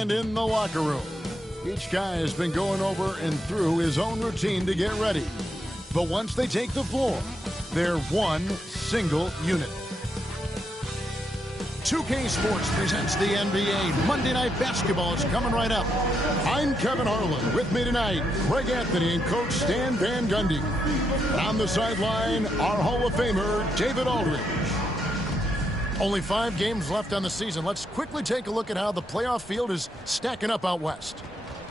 And in the locker room, each guy has been going over and through his own routine to get ready. But once they take the floor, they're one single unit. 2K Sports presents the NBA. Monday Night Basketball is coming right up. I'm Kevin Harlan. With me tonight, Greg Anthony and Coach Stan Van Gundy. On the sideline, our Hall of Famer, David Aldridge. Only 5 games left on the season. Let's quickly take a look at how the playoff field is stacking up out west.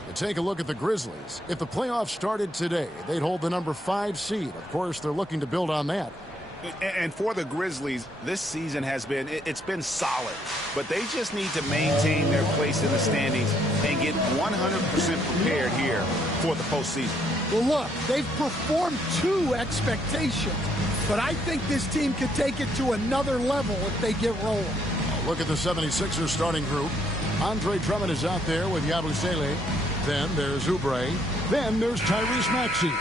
To take a look at the Grizzlies, if the playoffs started today, they'd hold the number 5 seed. Of course, they're looking to build on that. And for the Grizzlies, this season has been, it's been solid. But they just need to maintain their place in the standings and get 100% prepared here for the postseason. Well, look, they've performed to expectations. But I think this team could take it to another level if they get rolling. Look at the 76ers starting group. Andre Drummond is out there with Yabusele. Then there's Oubre. Then there's Tyrese Maxey.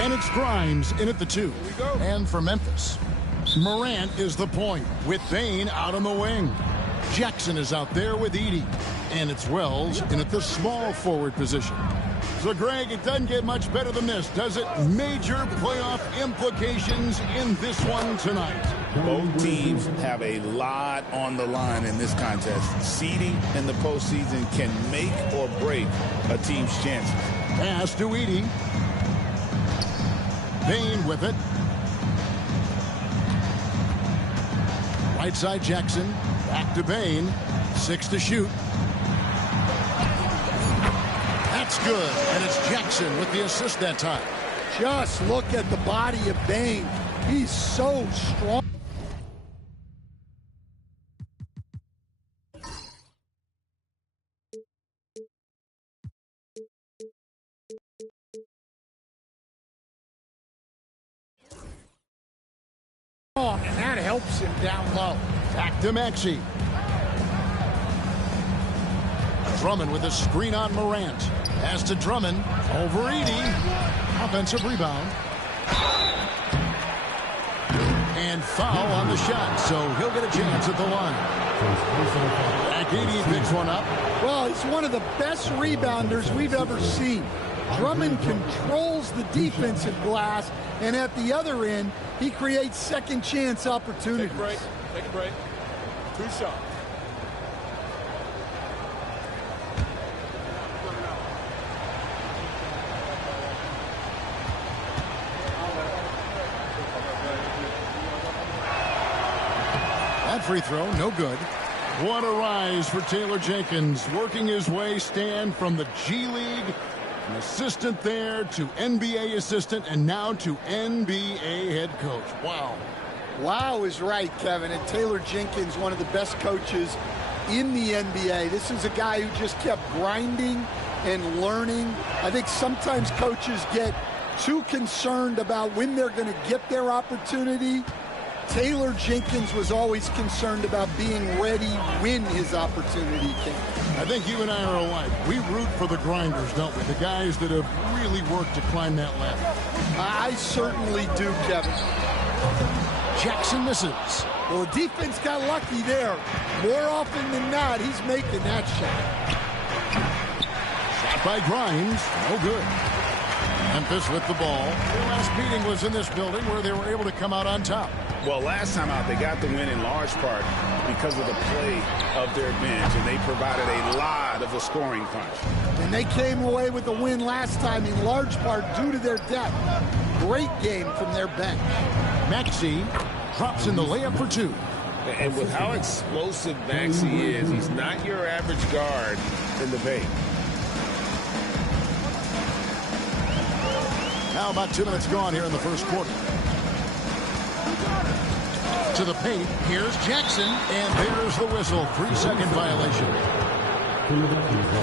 And it's Grimes in at the 2. And for Memphis, Morant is the point with Bane out on the wing. Jackson is out there with Edey. And it's Wells in at the small forward position. So, Greg, it doesn't get much better than this, does it? Major playoff implications in this one tonight. Both teams have a lot on the line in this contest. Seeding in the postseason can make or break a team's chances. Pass to Edey. Bane with it. Right side Jackson. Back to Bane. 6 to shoot. That's good. And it's Jackson with the assist that time. Just look at the body of Bane. He's so strong. And that helps him down low. Back to Maxey. Drummond with a screen on Morant. Pass to Drummond. Over Edey. Offensive rebound. And foul on the shot, so he'll get a chance at the line. Back Edey picks one up. Well, he's one of the best rebounders we've ever seen. Drummond controls the defensive glass, and at the other end, he creates second chance opportunities. Take a break. 2 shots. That free throw, no good. What a rise for Taylor Jenkins, working his way, Stan, from the G League, an assistant there to NBA assistant, and now to NBA head coach. Wow. Wow is right, Kevin. And Taylor Jenkins, one of the best coaches in the NBA. This is a guy who just kept grinding and learning. I think sometimes coaches get too concerned about when they're going to get their opportunity. Taylor Jenkins was always concerned about being ready when his opportunity came. I think you and I are alike. We root for the grinders, don't we? The guys that have really worked to climb that ladder. I certainly do, Kevin. Jackson misses. Well, the defense got lucky there. More often than not, he's making that shot. Shot by Grimes. No good. Memphis with the ball. Their last meeting was in this building where they were able to come out on top. Well, last time out, they got the win in large part because of the play of their bench, and they provided a lot of the scoring punch. And they came away with the win last time in large part due to their depth. Great game from their bench. Maxey drops in the layup for 2. And with how explosive Maxey is, he's not your average guard in the paint. Now about 2 minutes gone here in the first quarter. To the paint, here's Jackson, and there's the whistle. 3-second violation.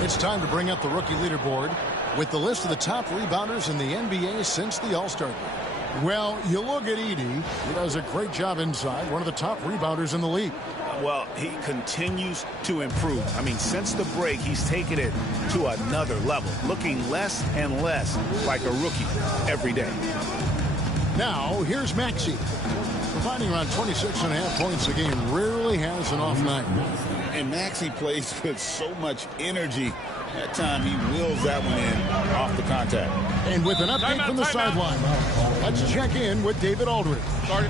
It's time to bring up the rookie leaderboard with the list of the top rebounders in the NBA since the All-Star break. Well, you look at Edey. He does a great job inside, one of the top rebounders in the league. Well, he continues to improve. I mean, since the break, he's taken it to another level, looking less and less like a rookie every day. Now, here's Maxey. Providing around 26.5 points a game, rarely has an off night. And Maxey plays with so much energy. That time he wills that one in off the contact. And with an update from the sideline, let's check in with David Aldridge. Started.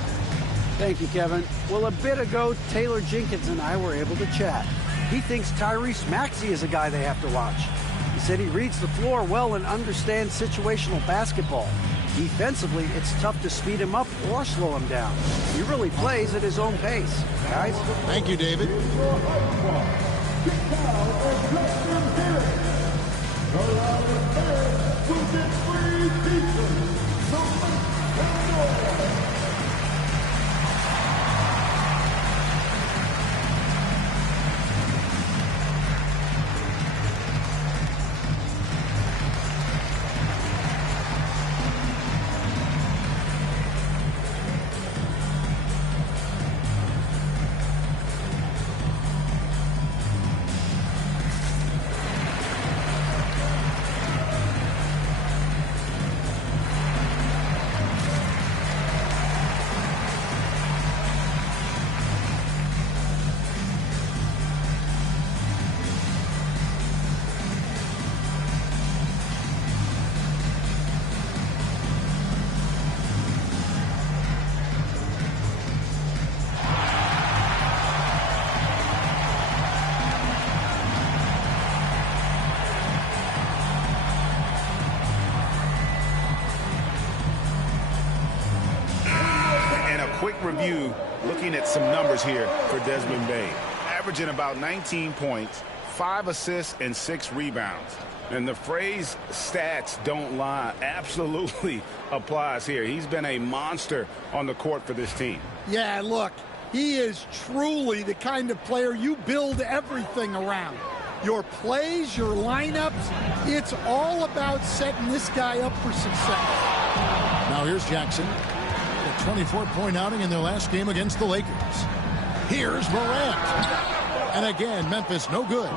Thank you, Kevin. Well, a bit ago, Taylor Jenkins and I were able to chat. He thinks Tyrese Maxey is a guy they have to watch. He said he reads the floor well and understands situational basketball. Defensively, it's tough to speed him up or slow him down. He really plays at his own pace. Guys? Thank you, David. Quick review, looking at some numbers here for Desmond Bane. Averaging about 19 points, 5 assists, and 6 rebounds. And the phrase stats don't lie absolutely applies here. He's been a monster on the court for this team. Yeah, look, he is truly the kind of player you build everything around. Your plays, your lineups, it's all about setting this guy up for success. Now here's Jackson. 24-point outing in their last game against the Lakers. Here's Morant. And again, Memphis no good.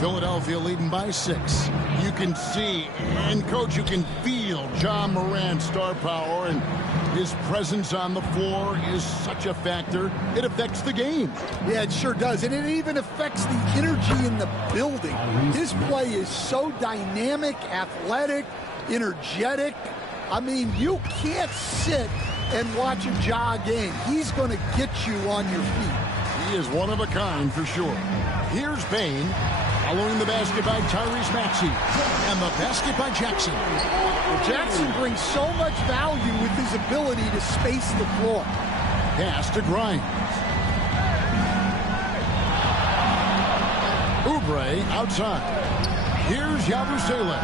Philadelphia leading by 6. You can see, and Coach, you can feel John Morant's star power, and his presence on the floor is such a factor. It affects the game. Yeah, it sure does. And it even affects the energy in the building. His play is so dynamic, athletic, energetic. I mean, you can't sit and watch a Ja game. He's going to get you on your feet. He is one of a kind for sure. Here's Bane, following the basket by Tyrese Maxey, and the basket by Jackson. Well, Jackson brings so much value with his ability to space the floor. Pass to Grimes. Oubre outside. Here's Yabusele.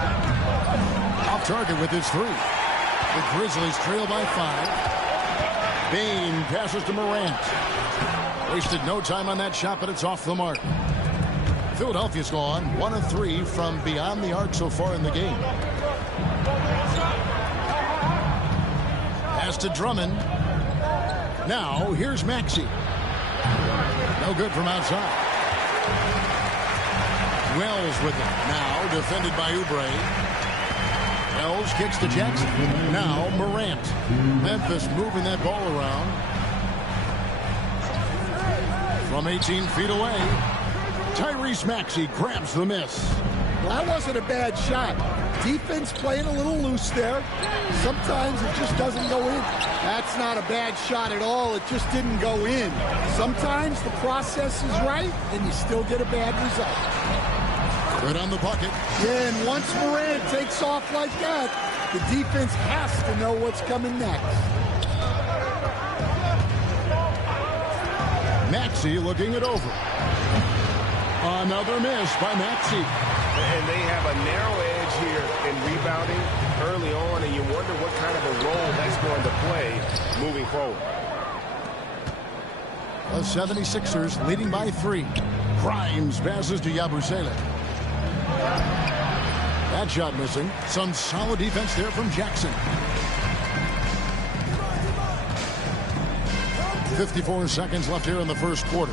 Off target with his 3. The Grizzlies trail by 5. Bane passes to Morant. Wasted no time on that shot, but it's off the mark. Philadelphia's gone 1 of 3 from beyond the arc so far in the game. Pass to Drummond. Now, here's Maxey. No good from outside. Wells with it. Now, defended by Oubre. Wells kicks to Jackson. Now Morant. Memphis moving that ball around. From 18 feet away, Tyrese Maxey grabs the miss. Well, that wasn't a bad shot. Defense playing a little loose there. Sometimes it just doesn't go in. That's not a bad shot at all. It just didn't go in. Sometimes the process is right, and you still get a bad result. Good on the bucket. Yeah, and once Morant takes off like that, the defense has to know what's coming next. Maxey looking it over. Another miss by Maxey. And they have a narrow edge here in rebounding early on, and you wonder what kind of a role that's going to play moving forward. The 76ers leading by 3. Grimes passes to Yabusele. That shot missing. Some solid defense there from Jackson. 54 seconds left here in the first quarter.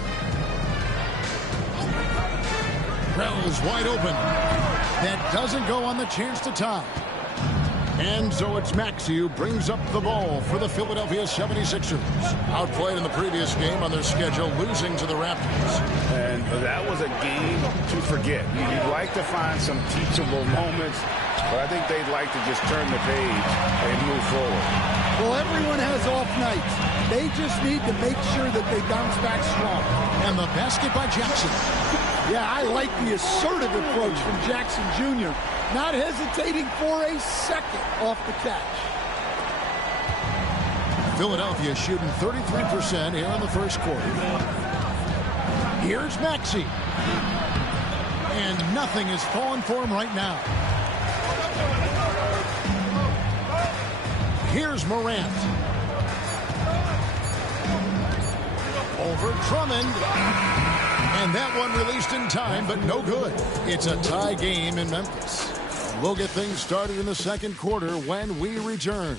Wells wide open. That doesn't go on the chance to tie. And so it's Maxey who brings up the ball for the Philadelphia 76ers. Outplayed in the previous game on their schedule, losing to the Raptors. And That was a game to forget. You'd like to find some teachable moments, but I think they'd like to just turn the page and move forward. Well, everyone has off nights. They just need to make sure that they bounce back strong. And the basket by Jackson. Yeah, I like the assertive approach from Jackson Jr., not hesitating for a second off the catch. Philadelphia shooting 33% here in the first quarter. Here's Maxey. And nothing is falling for him right now. Here's Morant. Over Drummond. And that one released in time, but no good. It's a tie game in Memphis. We'll get things started in the second quarter when we return.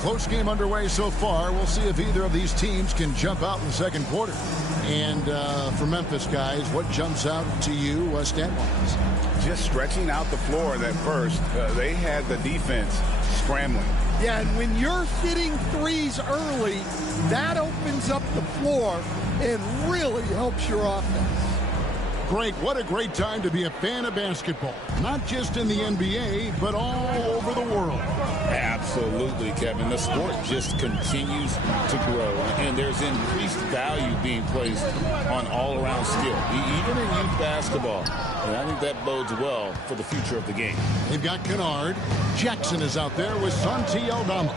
Close game underway so far. We'll see if either of these teams can jump out in the second quarter. And for Memphis, guys, what jumps out to you stat-wise? Just stretching out the floor that first. They had the defense scrambling. Yeah, and when you're hitting threes early, that opens up the floor and really helps your offense. Greg, what a great time to be a fan of basketball. Not just in the NBA, but all over the world. Absolutely, Kevin. The sport just continues to grow, and there's increased value being placed on all-around skill, even in youth basketball. And I think that bodes well for the future of the game. They've got Kennard. Jackson is out there with Santi Aldama.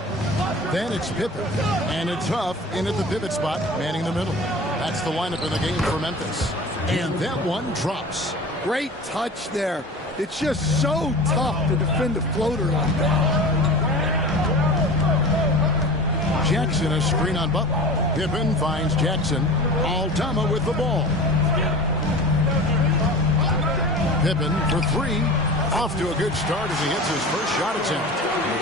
Then it's Pippen. And it's Huff in at the pivot spot, manning the middle. That's the lineup in the game for Memphis. And that one drops. Great touch there. It's just so tough to defend a floater like that. Jackson a screen on Butler. Pippen finds Jackson. Aldama with the ball. Pippen for three. Off to a good start as he hits his first shot attempt.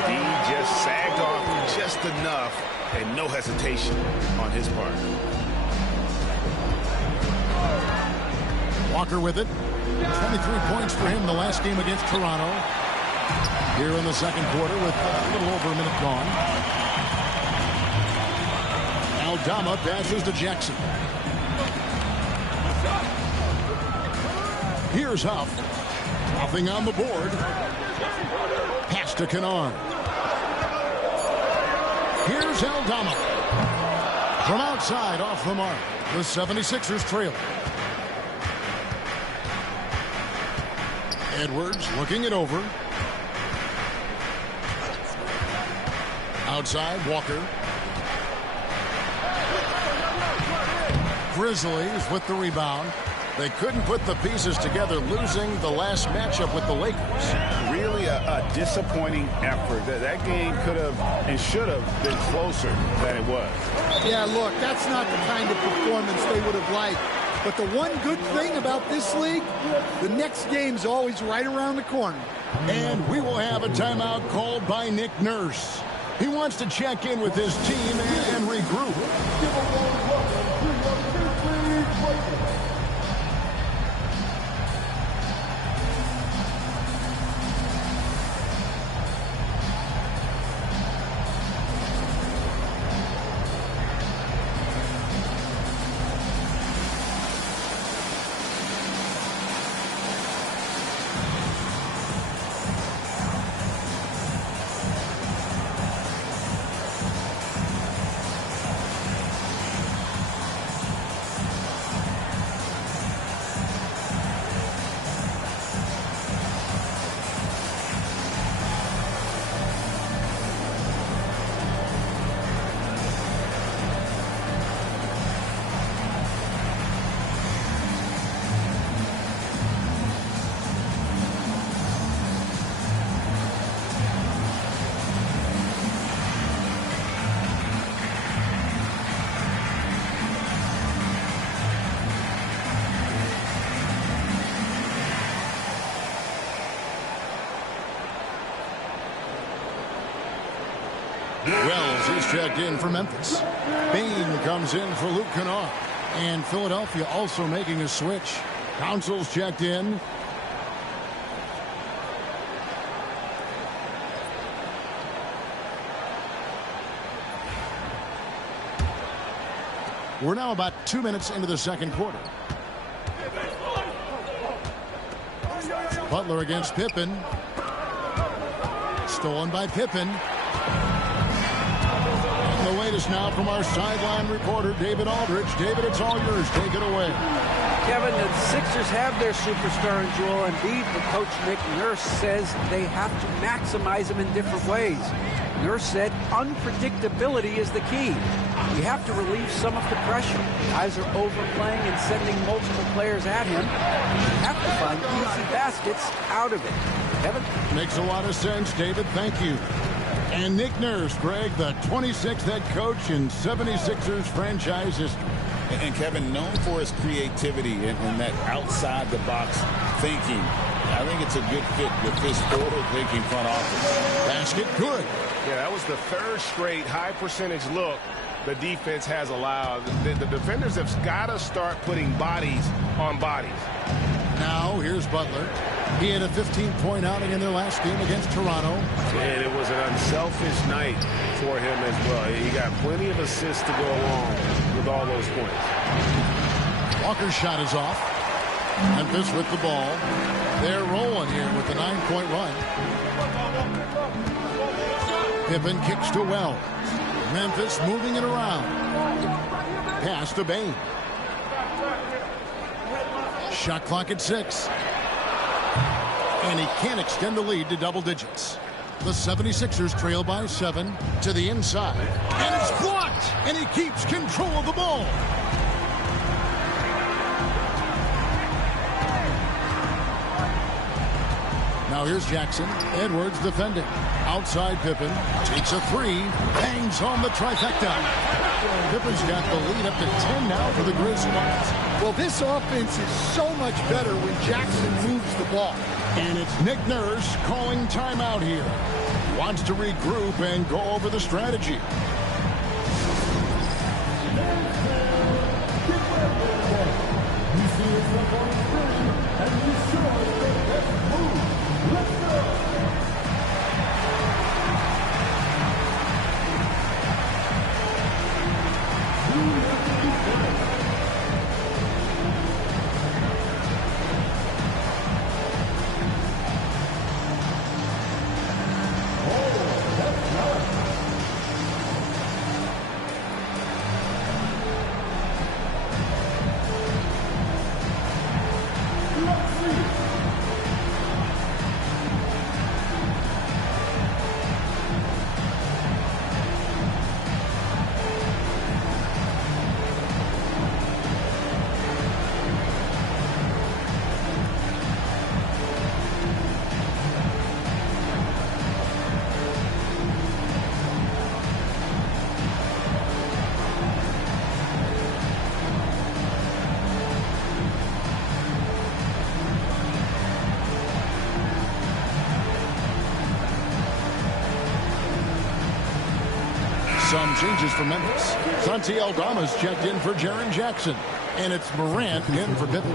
He just sagged off just enough and no hesitation on his part. Walker with it. 23 points for him the last game against Toronto. Here in the second quarter with a little over a minute gone. Aldama passes to Jackson. Here's Huff. Huffing on the board. Pass to Kennard. Here's Aldama. From outside off the mark. The 76ers trail. Edwards looking it over. Outside, Walker. Grizzlies with the rebound. They couldn't put the pieces together, losing the last matchup with the Lakers. Really a disappointing effort. That game could have and should have been closer than it was. Yeah, look, that's not the kind of performance they would have liked. But the one good thing about this league, the next game's always right around the corner. And we will have a timeout called by Nick Nurse. He wants to check in with his team and regroup. Wells is checked in for Memphis. Bain comes in for Luke Kennard. And Philadelphia also making a switch. Council's checked in. We're now about 2 minutes into the second quarter. Butler against Pippen. Stolen by Pippen. And the latest now from our sideline reporter, David Aldridge. David, it's all yours. Take it away. Kevin, the Sixers have their superstar in Joel Embiid, but Coach Nick Nurse says they have to maximize him in different ways. Nurse said unpredictability is the key. You have to relieve some of the pressure. Guys are overplaying and sending multiple players at him. You have to find easy baskets out of it. Kevin? Makes a lot of sense, David. Thank you. And Nick Nurse, Greg, the 26th head coach in 76ers franchise history. And Kevin, known for his creativity and that outside-the-box thinking. I think it's a good fit with this forward-thinking front office. Basket good. Yeah, that was the third straight high-percentage look the defense has allowed. The defenders have got to start putting bodies on bodies. Now, here's Butler. He had a 15-point outing in their last game against Toronto. And it was an unselfish night for him as well. He got plenty of assists to go along with all those points. Walker's shot is off. Memphis with the ball. They're rolling here with the 9-point run. Pippen kicks to Wells. Memphis moving it around. Pass to Bain. Shot clock at 6. And he can't extend the lead to double digits. The 76ers trail by 7 to the inside. And it's blocked. And he keeps control of the ball. Now here's Jackson. Edwards defending. Outside Pippen. Takes a 3. Bangs home the trifecta. Pippen's got the lead up to 10 now for the Grizzlies. Well, this offense is so much better when Jackson moves the ball. And it's Nick Nurse calling timeout here. Wants to regroup and go over the strategy. Some changes for Memphis. Santi Aldama's checked in for Jaren Jackson. And it's Morant in for Pippen.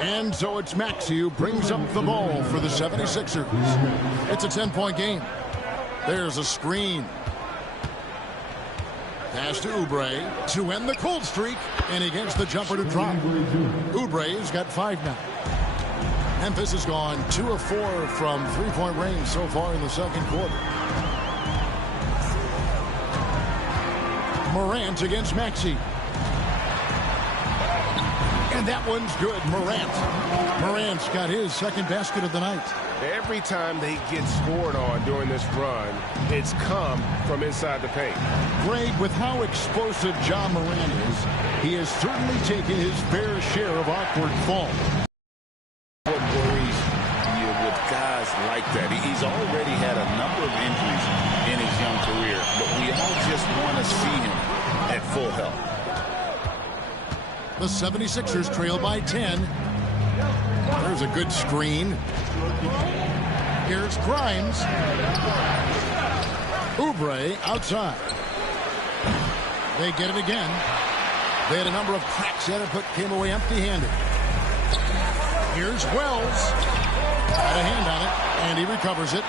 And so it's Maxey who brings up the ball for the 76ers. It's a 10-point game. There's a screen. Pass to Oubre to end the cold streak, and he gets the jumper to drop. Oubre's got 5 now. Memphis has gone 2 of 4 from three-point range so far in the second quarter. Morant against Maxey. And that one's good. Morant's got his second basket of the night. Every time they get scored on during this run, it's come from inside the paint. Greg, with how explosive Ja Morant is, he has certainly taken his fair share of awkward falls. What worries you with guys like that? He's already had a number of injuries in his young career, but we all just want to see him full health. The 76ers trail by 10. There's a good screen. Here's Grimes. Oubre outside. They get it again. They had a number of cracks at it, but came away empty-handed. Here's Wells. Had a hand on it, and he recovers it.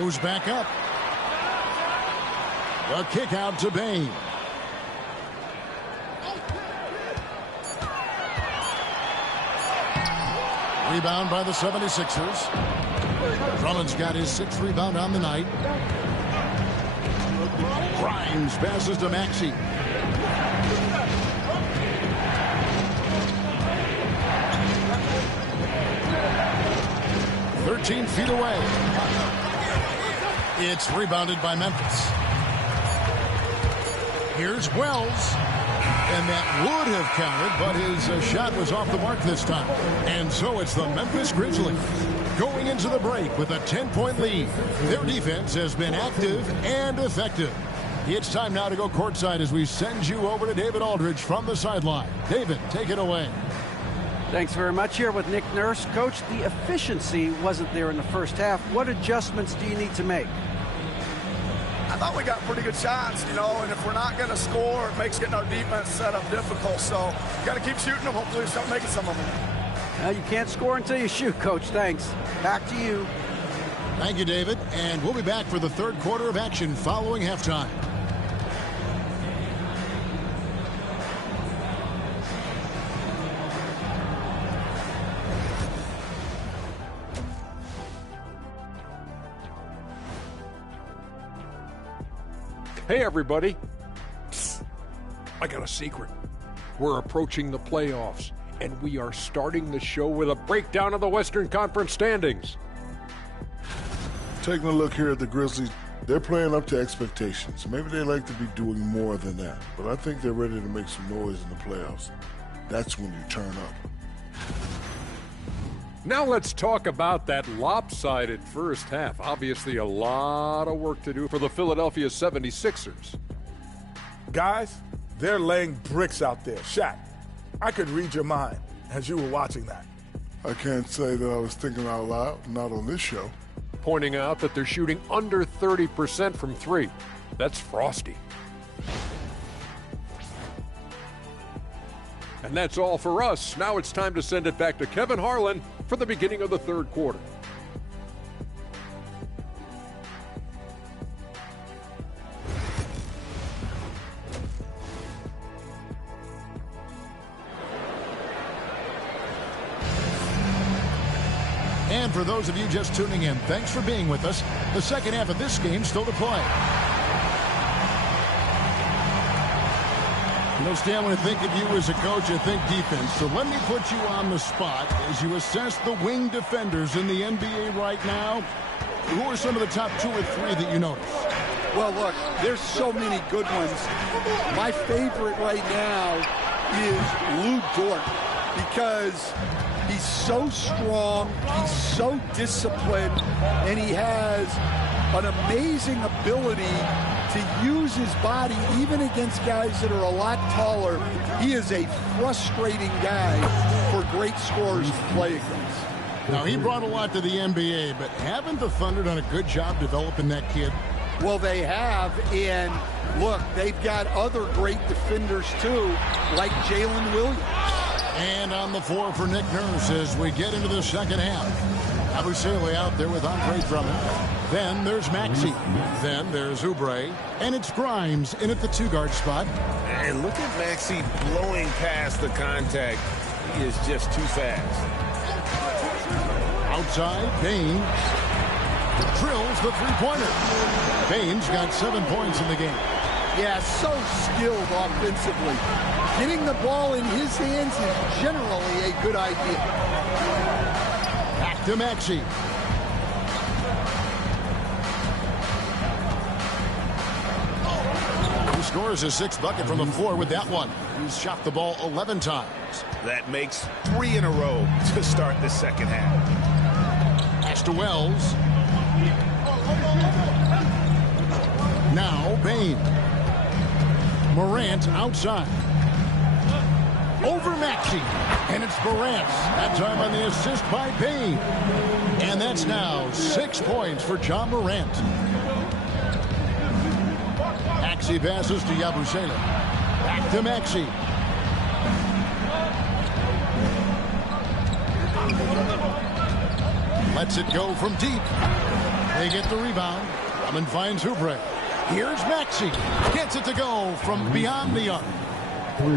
Moves back up. The kick out to Bain. Rebound by the 76ers. Drummond's got his 6th rebound on the night. Grimes passes to Maxey. "13 feet away." It's rebounded by Memphis. Here's Wells. And that would have counted, but his shot was off the mark this time. And so it's the Memphis Grizzlies going into the break with a 10-point lead. Their defense has been active and effective. It's time now to go courtside as we send you over to David Aldridge from the sideline. David, take it away. Thanks very much. Here with Nick Nurse. Coach, the efficiency wasn't there in the first half. What adjustments do you need to make? I thought we got pretty good shots, you know, and if we're not going to score, it makes getting our defense set up difficult. So you got to keep shooting them. Hopefully we start making some of them. You can't score until you shoot, Coach. Thanks. Back to you. Thank you, David. And we'll be back for the third quarter of action following halftime. Hey, everybody. Psst. I got a secret. We're approaching the playoffs, and we are starting the show with a breakdown of the Western Conference standings. Taking a look here at the Grizzlies, they're playing up to expectations. Maybe they like to be doing more than that, but I think they're ready to make some noise in the playoffs. That's when you turn up. Now let's talk about that lopsided first half. Obviously, a lot of work to do for the Philadelphia 76ers. Guys, they're laying bricks out there. Shaq, I could read your mind as you were watching that. I can't say that I was thinking out loud, not on this show. Pointing out that they're shooting under 30% from three. That's frosty. And that's all for us. Now it's time to send it back to Kevin Harlan for the beginning of the third quarter. And for those of you just tuning in, thanks for being with us. The second half of this game still to play. You know, Stan, when I think of you as a coach, I think defense. So let me put you on the spot as you assess the wing defenders in the NBA right now. Who are some of the top 2 or 3 that you notice? Well, look, there's so many good ones. My favorite right now is Lou Dort because he's so strong, he's so disciplined, and he has an amazing ability to use his body even against guys that are a lot taller. He is a frustrating guy for great scorers to play against. Now, he brought a lot to the NBA, but haven't the Thunder done a good job developing that kid? Well, they have, and look, they've got other great defenders too, like Jalen Williams. And on the floor for Nick Nurse as we get into the second half. Abusele out there with Andre Drummond. Then there's Maxey. Then there's Oubre. And it's Grimes in at the 2-guard spot. And look at Maxey blowing past the contact. He is just too fast. Outside, Bain drills the three-pointer. Bain's got 7 points in the game. Yeah, so skilled offensively. Getting the ball in his hands is generally a good idea. Back to Maxey. He scores his 6th bucket from the floor with that one. He's shot the ball 11 times. That makes 3 in a row to start the second half. Pass to Wells. Bain. Morant outside. Over Maxey. And it's Morant. That time on the assist by Bain. And that's now 6 points for John Morant. Maxey passes to Yabusele. Back to Maxey. Lets it go from deep. They get the rebound. Drummond finds Oubre. Here's Maxey. Gets it to go from beyond the arc.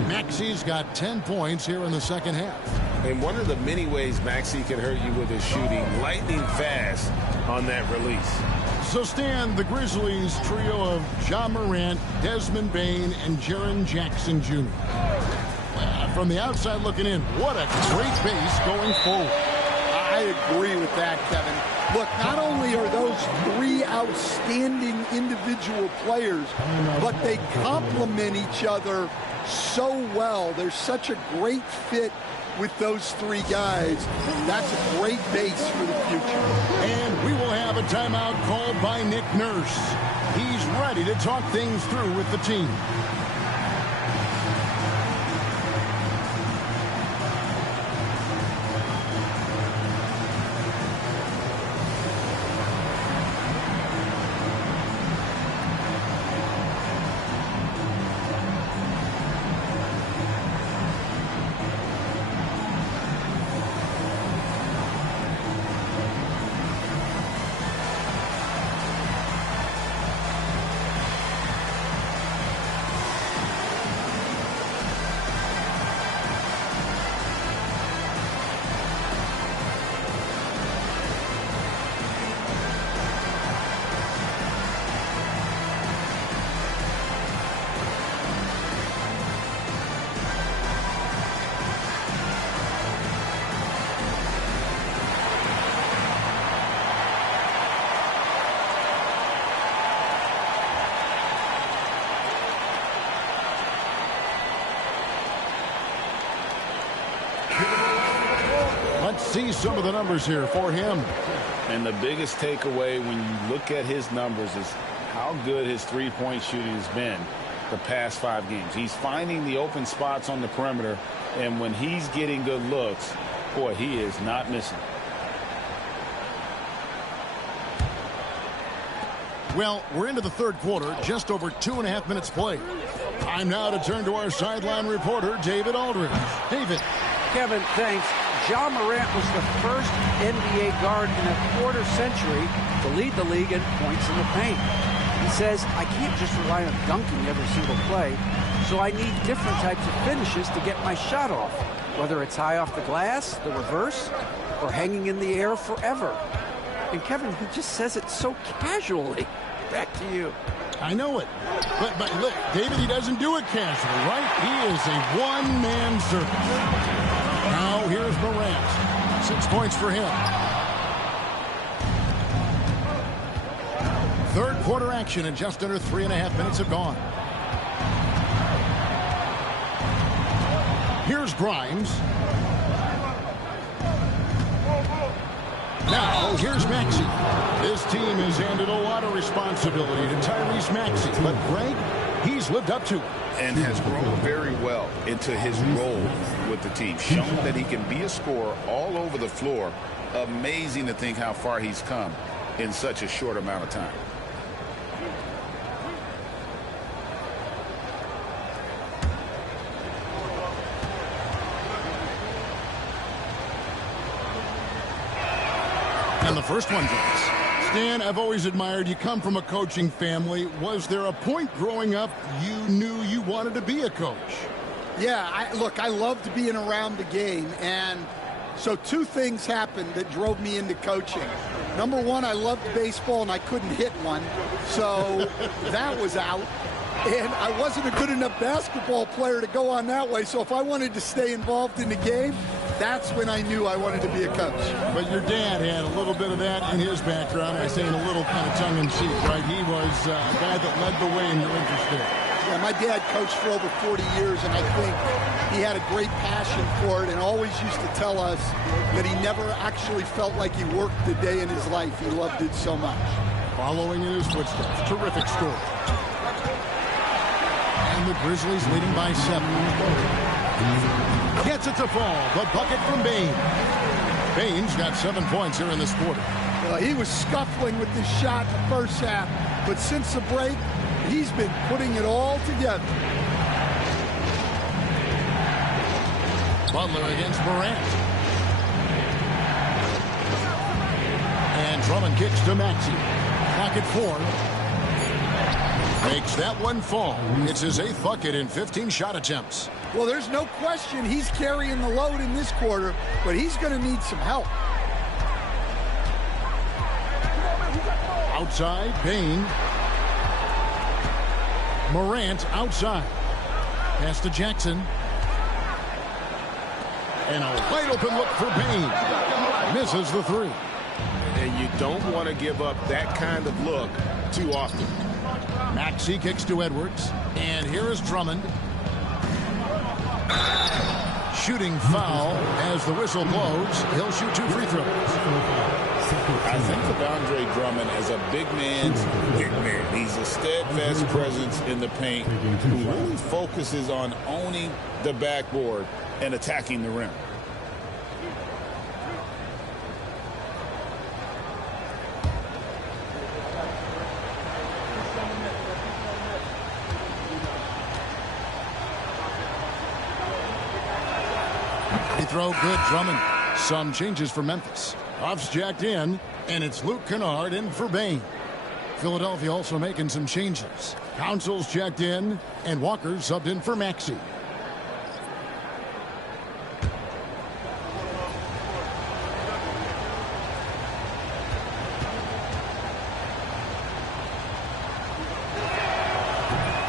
Maxey's got 10 points here in the second half. And one of the many ways Maxey can hurt you with his shooting, lightning fast on that release. So Stan, the Grizzlies trio of John Morant, Desmond Bain, and Jaren Jackson Jr. From the outside looking in, what a great base going forward. I agree with that, Kevin. Look, not only are those three outstanding individual players, but they complement each other so well. There's such a great fit with those three guys. That's a great base for the future. And we will have a timeout called by Nick Nurse. He's ready to talk things through with the team. Let's see some of the numbers here for him. And the biggest takeaway when you look at his numbers is how good his three-point shooting has been the past 5 games. He's finding the open spots on the perimeter, and when he's getting good looks, boy, he is not missing. Well, we're into the third quarter, just over 2.5 minutes played. Time now to turn to our sideline reporter, David Aldridge. David. Kevin, thanks. John Morant was the first NBA guard in a quarter century to lead the league in points in the paint. He says, I can't just rely on dunking every single play, so I need different types of finishes to get my shot off, whether it's high off the glass, the reverse, or hanging in the air forever. And Kevin, he just says it so casually. Back to you. I know it. But look, David, he doesn't do it casually, right? He is a one-man circus. Now here's Morant. 6 points for him. Third quarter action, and just under 3.5 minutes have gone. Here's Grimes. Now, here's Maxey. This team has handed a lot of responsibility to Tyrese Maxey, but Greg, he's lived up to it. And has grown very well into his role with the team. Shown that he can be a scorer all over the floor. Amazing to think how far he's come in such a short amount of time. And the first one goes. Stan, I've always admired you. Come from a coaching family. Was there a point growing up you knew you wanted to be a coach? Yeah, I loved being around the game. And so 2 things happened that drove me into coaching. Number one, I loved baseball and I couldn't hit one. So that was out. And I wasn't a good enough basketball player to go on that way. So if I wanted to stay involved in the game, that's when I knew I wanted to be a coach. But your dad had a little bit of that in his background. I say in a little kind of tongue-in-cheek, right? He was a guy that led the way in your interest there. Yeah, my dad coached for over 40 years, and I think he had a great passion for it and always used to tell us that he never actually felt like he worked a day in his life. He loved it so much. Following in his footsteps. Terrific story. And the Grizzlies leading by 7. Gets it to fall. The bucket from Bain. Bain's got 7 points here in this quarter. He was scuffling with this shot in the first half, but since the break, he's been putting it all together. Butler against Morant. And Drummond kicks to Maxey. Clock at 4. Makes that one fall. It's his 8th bucket in 15 shot attempts. Well, there's no question he's carrying the load in this quarter, but he's going to need some help. Outside, Bain. Morant outside. Pass to Jackson. And a wide open look for Bain. Misses the 3. And you don't want to give up that kind of look too often. Maxey kicks to Edwards. And here is Drummond. Shooting foul as the whistle blows. He'll shoot 2 free throws. I think of Andre Drummond as a big man's big man. He's a steadfast presence in the paint who really focuses on owning the backboard and attacking the rim. Free throw good, Drummond. Some changes for Memphis. Off's jacked in, and it's Luke Kennard in for Bain. Philadelphia also making some changes. Council's checked in, and Walker's subbed in for Maxey.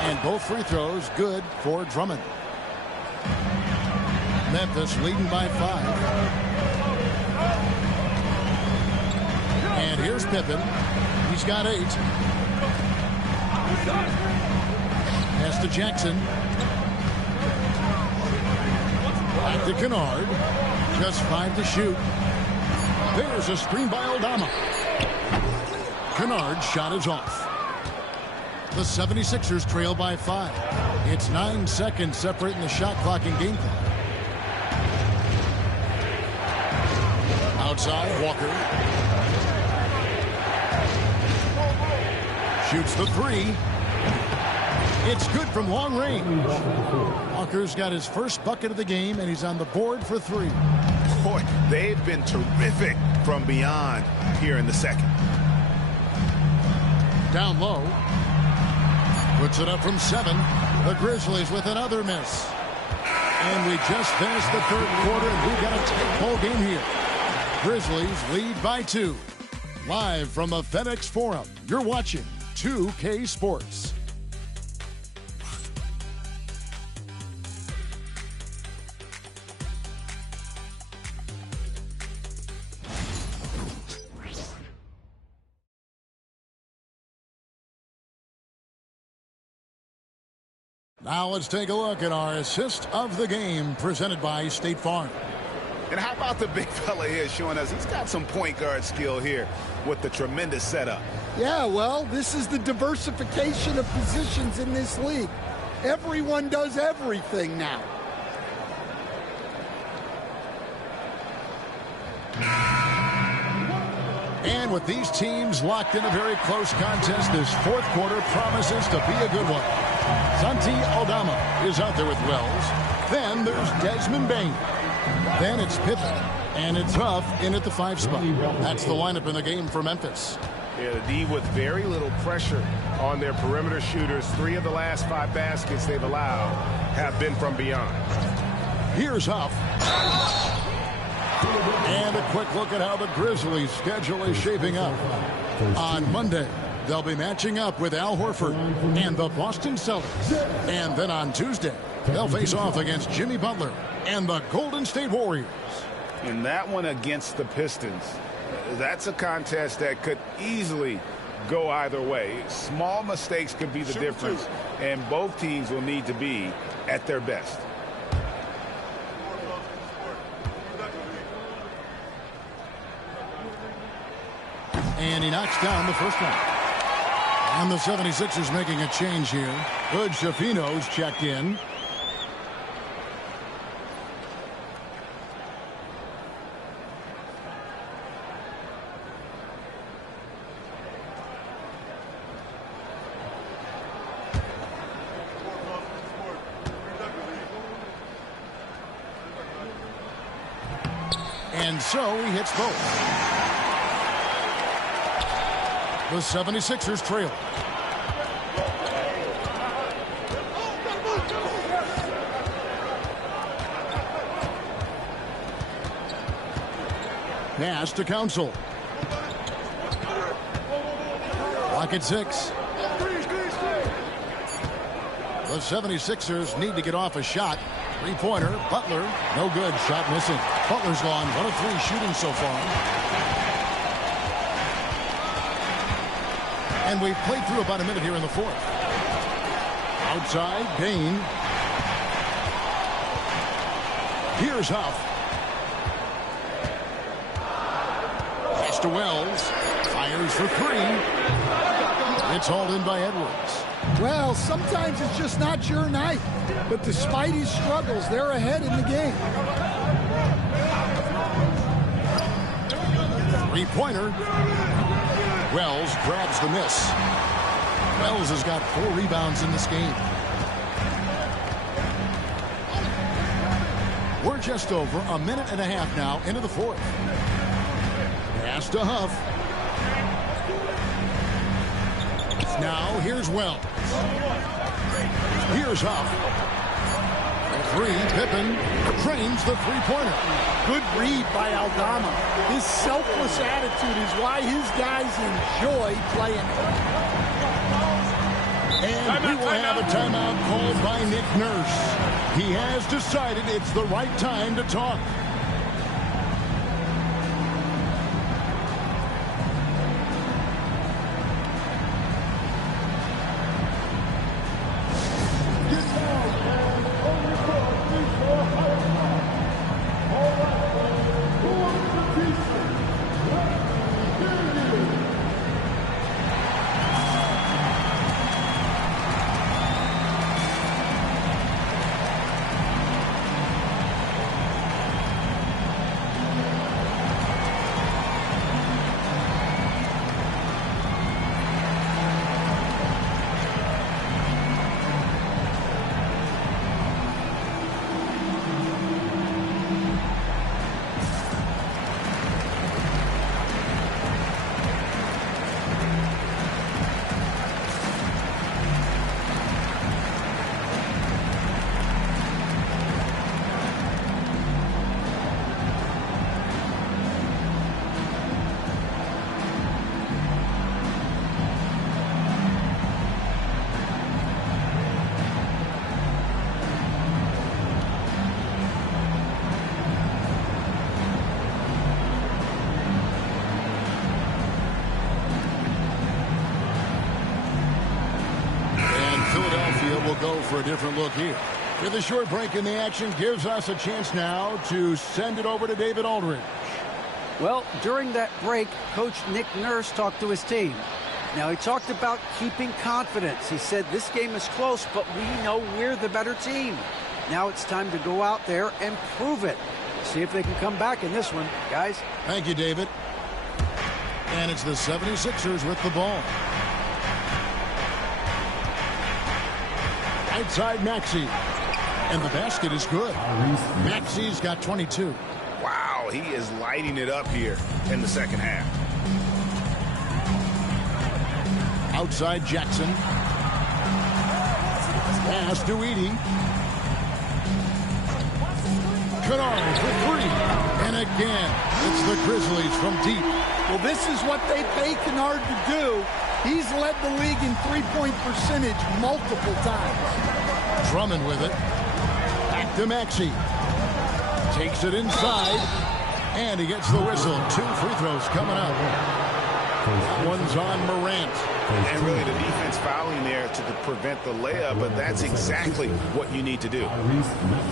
And both free throws good for Drummond. Memphis leading by 5. And here's Pippen. He's got 8. Pass to Jackson. Back to Kennard. Just 5 to shoot. There's a screen by Aldama. Kennard's shot is off. The 76ers trail by 5. It's 9 seconds separating the shot clock and game clock. Outside, Walker. Shoots the 3. It's good from long range. Walker's got his first bucket of the game, and he's on the board for 3. Boy, they've been terrific from beyond here in the second. Down low. Puts it up from 7. The Grizzlies with another miss. And we just finished the 3rd quarter, and we've got a tight ball game here. Grizzlies lead by 2. Live from the FedEx Forum, you're watching 2K Sports. Now let's take a look at our assist of the game presented by State Farm. And how about the big fella here showing us he's got some point guard skill here with the tremendous setup. Yeah, well, this is the diversification of positions in this league. Everyone does everything now. And with these teams locked in a very close contest, this 4th quarter promises to be a good one. Santi Aldama is out there with Wells. Then there's Desmond Bain. Then it's Pippen. And it's Huff in at the 5 spot. That's the lineup in the game for Memphis. Yeah, the D with very little pressure on their perimeter shooters. 3 of the last 5 baskets they've allowed have been from beyond. Here's Huff. And a quick look at how the Grizzlies' schedule is shaping up. On Monday, they'll be matching up with Al Horford and the Boston Celtics. And then on Tuesday, they'll face off against Jimmy Butler and the Golden State Warriors. And that one against the Pistons, that's a contest that could easily go either way. Small mistakes could be the difference, and both teams will need to be at their best. And he knocks down the first one. And the 76ers making a change here. Good Shafino's checked in. And so he hits both. The 76ers trail. Pass to Council. Clock at 6. The 76ers need to get off a shot. Three-pointer, Butler, no good, shot missing. Butler's gone 1 of 3 shooting so far. And we've played through about a minute here in the fourth. Outside, Payne. Here's Huff. Pass to Wells. Fires for 3. It's hauled in by Edwards. Well, sometimes it's just not your night. But despite his struggles, they're ahead in the game. Three-pointer. Wells grabs the miss. Wells has got 4 rebounds in this game. We're just over a minute and a half now into the fourth. Pass to Huff. Now here's Wells. Here's Huff. The 3, Pippen drains the three-pointer. Good read by Aldama. His selfless attitude is why his guys enjoy playing. And we will have a timeout called by Nick Nurse. He has decided it's the right time to talk. Will go for a different look here. With a short break in the action gives us a chance now to send it over to David Aldridge. Well, during that break, Coach Nick Nurse talked to his team. Now, he talked about keeping confidence. He said this game is close, but we know we're the better team. Now it's time to go out there and prove it. See if they can come back in this one, guys. Thank you, David. And it's the 76ers with the ball. Outside Maxey. And the basket is good. Maxey's got 22. Wow, he is lighting it up here in the second half. Outside Jackson. Pass to Edey. Kennard for 3. And again, it's the Grizzlies from deep. Well, this is what they pay Kennard to do. He's led the league in three-point percentage multiple times. Drummond with it. Back to Maxey. Takes it inside. And he gets the whistle. 2 free throws coming up. That one's on Morant. And really the defense fouling there to prevent the layup, but that's exactly what you need to do.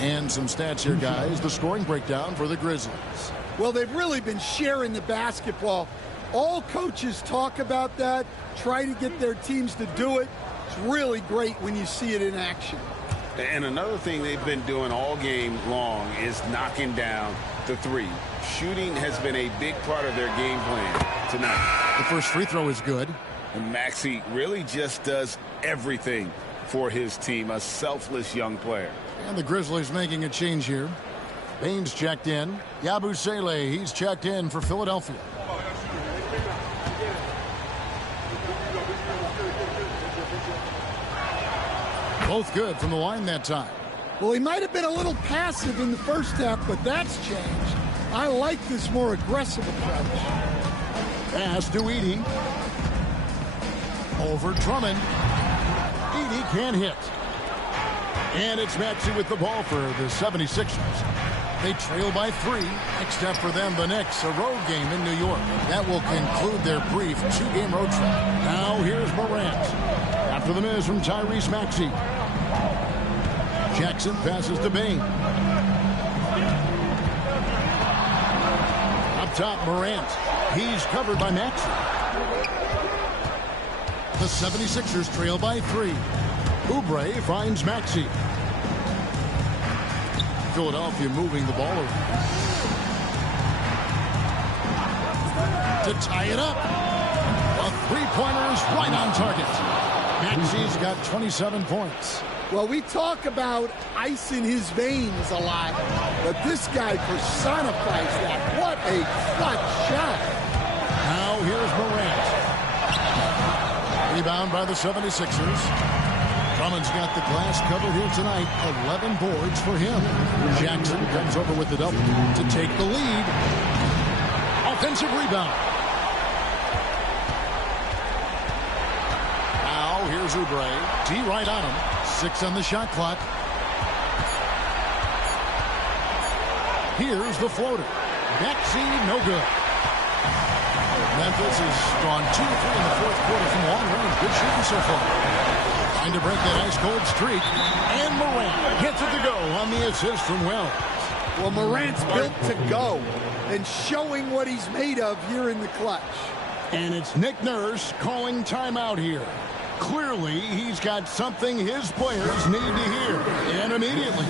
And some stats here, guys. The scoring breakdown for the Grizzlies. Well, they've really been sharing the basketball. All coaches talk about that, try to get their teams to do it. It's really great when you see it in action. And another thing they've been doing all game long is knocking down the three. Shooting has been a big part of their game plan tonight. The first free throw is good. And Maxey really just does everything for his team, a selfless young player. And the Grizzlies making a change here. Baines checked in. Yabusele, he's checked in for Philadelphia. Both good from the line that time. Well, he might have been a little passive in the first half, but that's changed. I like this more aggressive approach. Pass to Edey. Over Drummond. Edey can't hit. And it's Maxey with the ball for the 76ers. They trail by 3. Next up for them, the Knicks, a road game in New York. That will conclude their brief 2-game road trip. Now here's Morant. After the miss from Tyrese Maxey. Jackson passes to Bain. Up top, Morant. He's covered by Maxey. The 76ers trail by 3. Oubre finds Maxey. Philadelphia moving the ball over. To tie it up. A three-pointer is right on target. Maxey's got 27 points. Well, we talk about ice in his veins a lot, but this guy personifies that. What a clutch shot. Now here's Morant. Rebound by the 76ers. Drummond's got the glass covered here tonight. 11 boards for him. Jackson comes over with the double to take the lead. Offensive rebound. Now here's Oubre. D right on him. 6 on the shot clock. Here's the floater. Maxey, no good. Memphis has gone 2-3 in the fourth quarter from long range. Good shooting so far. Trying to break that ice-cold streak. And Morant gets it to go on the assist from Wells. Well, Morant's built to go and showing what he's made of here in the clutch. And it's Nick Nurse calling timeout here. Clearly, he's got something his players need to hear. And immediately.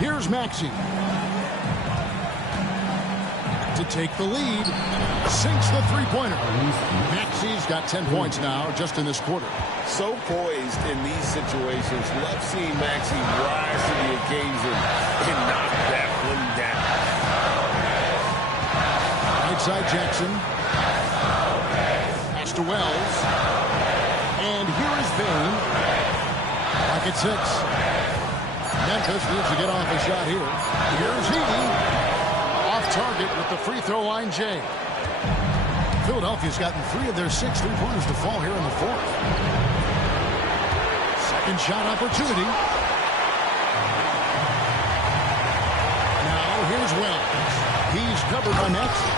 Here's Maxey. To take the lead. Sinks the three-pointer. Maxey's got 10 points now just in this quarter. So poised in these situations. Love seeing Maxey rise to the occasion and knock that one down. Right side Jackson. Pass to Wells. And here is Bain. Back at 6. Memphis needs to get off a shot here. Here's Edey. Off target with the free throw line, Jay. Philadelphia's gotten 3 of their 6 3-pointers to fall here in the fourth. Second shot opportunity. Now here's Wells. He's covered by Maxey.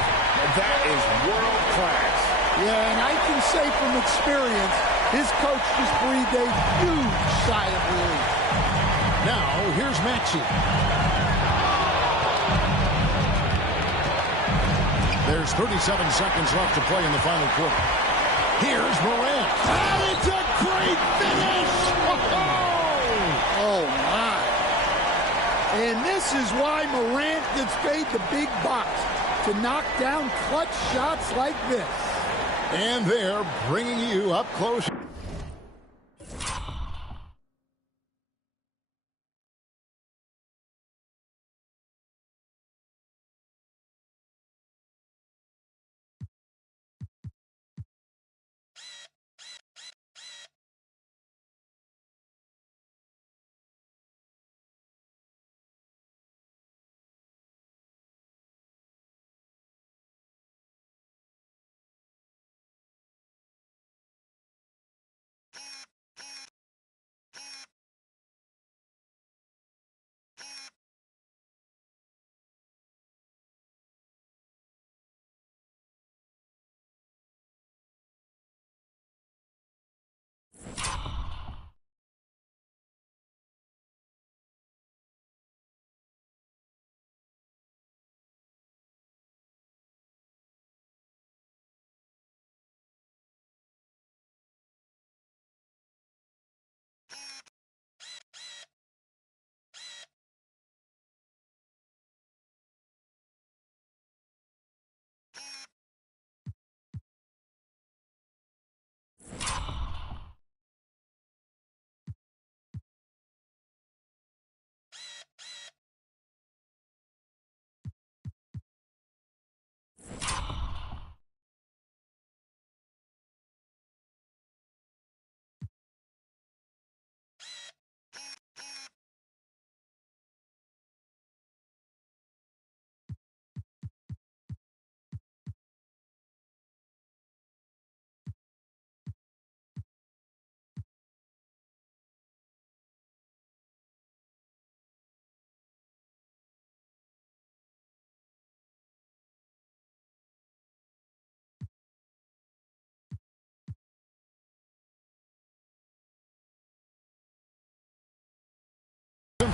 That is world class. Yeah, and I can say from experience, his coach just breathed a huge sigh of relief. Now, here's Maxey. There's 37 seconds left to play in the final quarter. Here's Morant. And it's a great finish! Oh, my. And this is why Morant gets paid the big bucks, to knock down clutch shots like this. And they're bringing you up close.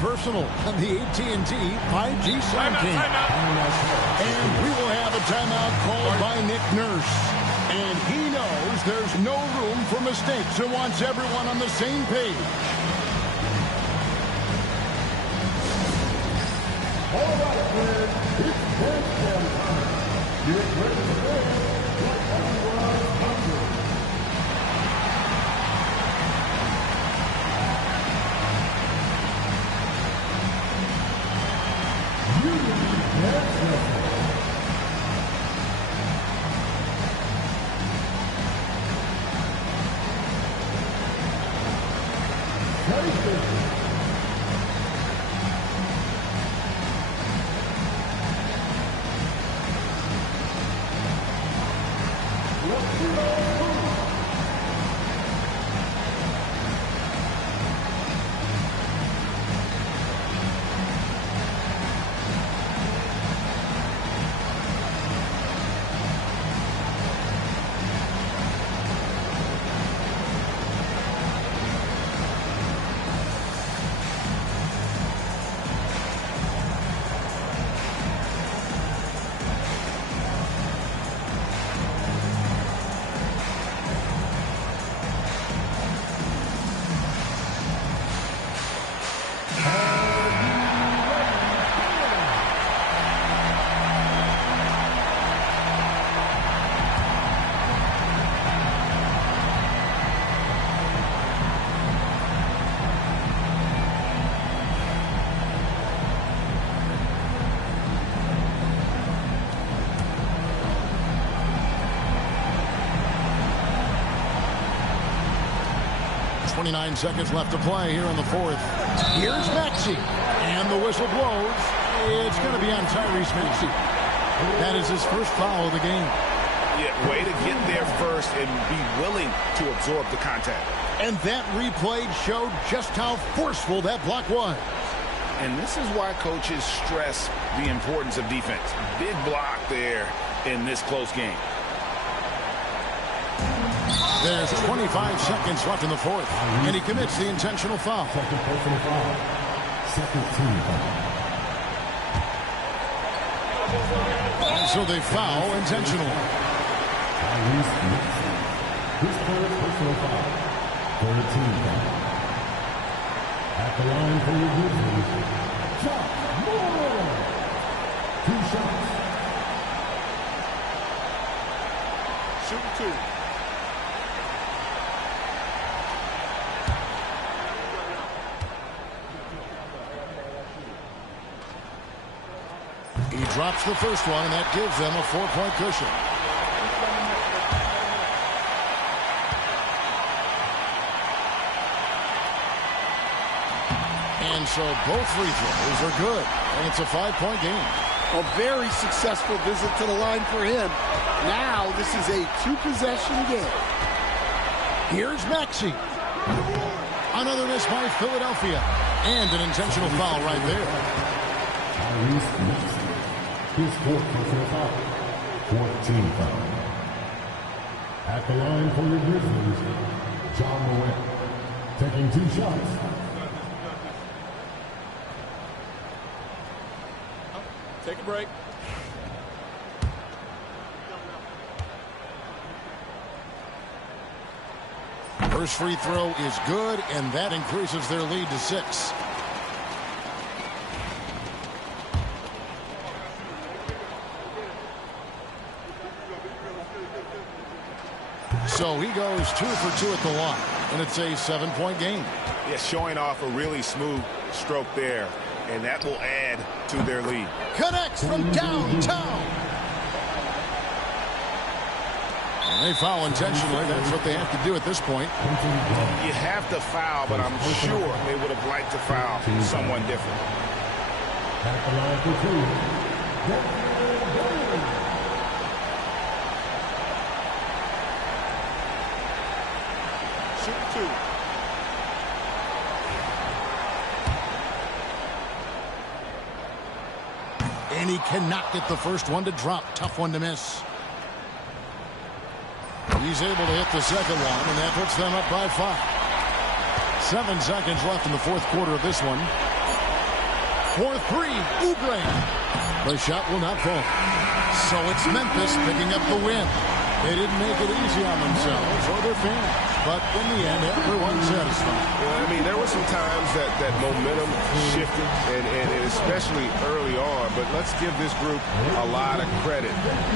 Personal on the AT&T 5G Sound Team. And we will have a timeout called by Nick Nurse. And he knows there's no room for mistakes and wants everyone on the same page. All right, man. It's game time. Get ready to play like everyone hungry. .29 seconds left to play here in the fourth. Here's Maxey. And the whistle blows. It's going to be on Tyrese Maxey. That is his first foul of the game. Yeah, way to get there first and be willing to absorb the contact. And that replay showed just how forceful that block was. And this is why coaches stress the importance of defense. Big block there in this close game. There's 25 seconds left in the fourth, and he commits the intentional foul. Second team foul. And so they foul intentionally. His first personal foul. Third team foul. At the line for your Grizzlies, Josh Moore. 2 shots. Shoot 2. He drops the first one, and that gives them a 4-point cushion. And so both free throws are good, and it's a 5-point game. A very successful visit to the line for him. Now this is a 2-possession game. Here's Maxey. Another miss by Philadelphia. And an intentional foul right there. His fourth personal foul. 14 foul. At the line for your Grizzlies, John Morant. Taking 2 shots. Take a break. First free throw is good, and that increases their lead to 6. So he goes 2 for 2 at the line, and it's a 7-point game. Yeah, showing off a really smooth stroke there, and that will add to their lead. Connects from downtown. And they foul intentionally. That's what they have to do at this point. You have to foul, but I'm sure they would have liked to foul someone different. At the line for 2. Shoot 2. And he cannot get the first one to drop. Tough one to miss. He's able to hit the second one, and that puts them up by 5. 7 seconds left in the fourth quarter of this one. For 3, Oubre. The shot will not fall. So it's Memphis picking up the win. They didn't make it easy on themselves or their fans, but in the end, everyone's satisfied. Well, I mean, there were some times that momentum shifted, and especially early on, but let's give this group a lot of credit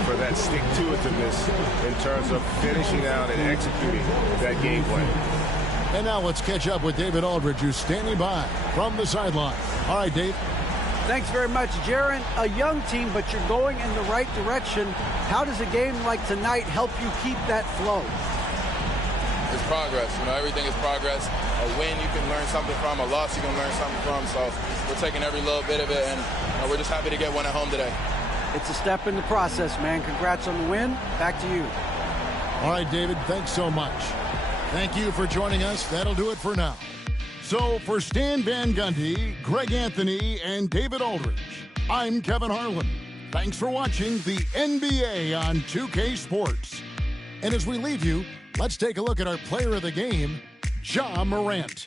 for that stick-to-itiveness in terms of finishing out and executing that game plan. And now let's catch up with David Aldridge, who's standing by from the sideline. All right, Dave. Thanks very much, Jaron. A young team, but you're going in the right direction. How does a game like tonight help you keep that flow? It's progress. You know, everything is progress. A win you can learn something from. A loss you can learn something from. So we're taking every little bit of it, and we're just happy to get one at home today. It's a step in the process, man. Congrats on the win. Back to you. All right, David, thanks so much. Thank you for joining us. That'll do it for now. So for Stan Van Gundy, Greg Anthony, and David Aldridge, I'm Kevin Harlan. Thanks for watching the NBA on 2K Sports. And as we leave you, let's take a look at our player of the game, Ja Morant.